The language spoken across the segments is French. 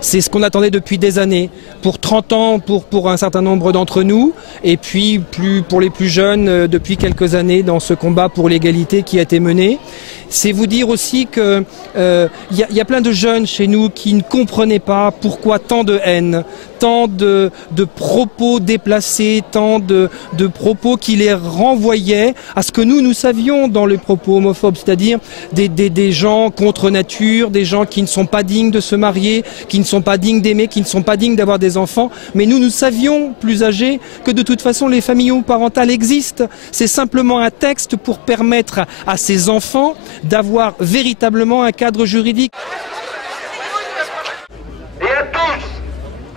C'est ce qu'on attendait depuis des années, pour 30 ans pour un certain nombre d'entre nous, et puis pour les plus jeunes depuis quelques années dans ce combat pour l'égalité qui a été mené. C'est vous dire aussi que y a plein de jeunes chez nous qui ne comprenaient pas pourquoi tant de haine, tant de propos déplacés, tant de propos qui les renvoyaient à ce que nous savions dans les propos homophobes, c'est-à-dire des gens contre nature, des gens qui ne sont pas dignes de se marier, qui ne sont pas dignes d'aimer, qui ne sont pas dignes d'avoir des enfants. Mais nous savions, plus âgés, que de toute façon les familles homoparentales existent. C'est simplement un texte pour permettre à ces enfants d'avoir véritablement un cadre juridique. Et à tous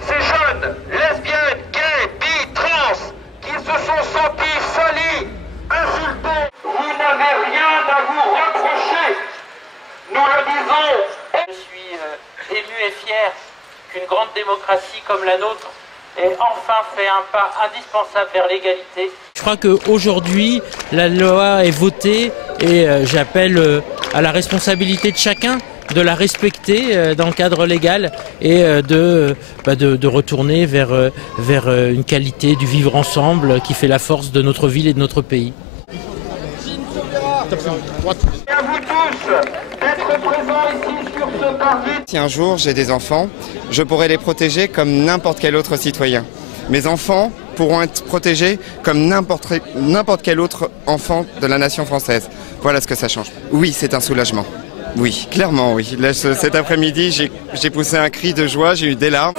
ces jeunes lesbiennes, gays, bi, trans qui se sont sentis salis, insultés, vous n'avez rien à vous reprocher. Nous le disons. Je suis ému et fier qu'une grande démocratie comme la nôtre ait enfin fait un pas indispensable vers l'égalité. Je crois qu'aujourd'hui, la loi est votée et j'appelle à la responsabilité de chacun de la respecter dans le cadre légal et de retourner vers une qualité du vivre ensemble qui fait la force de notre ville et de notre pays. Et à vous tous d'être présents ici sur ce parvis. Si un jour j'ai des enfants, je pourrai les protéger comme n'importe quel autre citoyen. Mes enfants pourront être protégés comme n'importe quel autre enfant de la nation française. Voilà ce que ça change. Oui, c'est un soulagement. Oui, clairement oui. Là, cet après-midi, j'ai poussé un cri de joie, j'ai eu des larmes.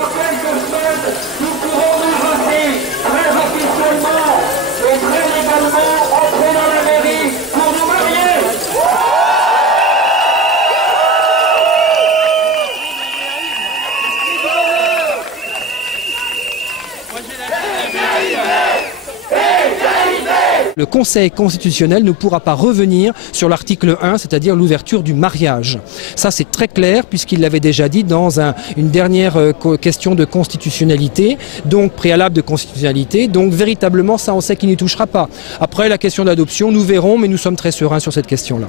Le Conseil constitutionnel ne pourra pas revenir sur l'article 1, c'est-à-dire l'ouverture du mariage. Ça, c'est très clair puisqu'il l'avait déjà dit dans une dernière question de constitutionnalité, donc préalable de constitutionnalité. Donc véritablement, ça, on sait qu'il n'y touchera pas. Après, la question d'adoption, nous verrons, mais nous sommes très sereins sur cette question-là.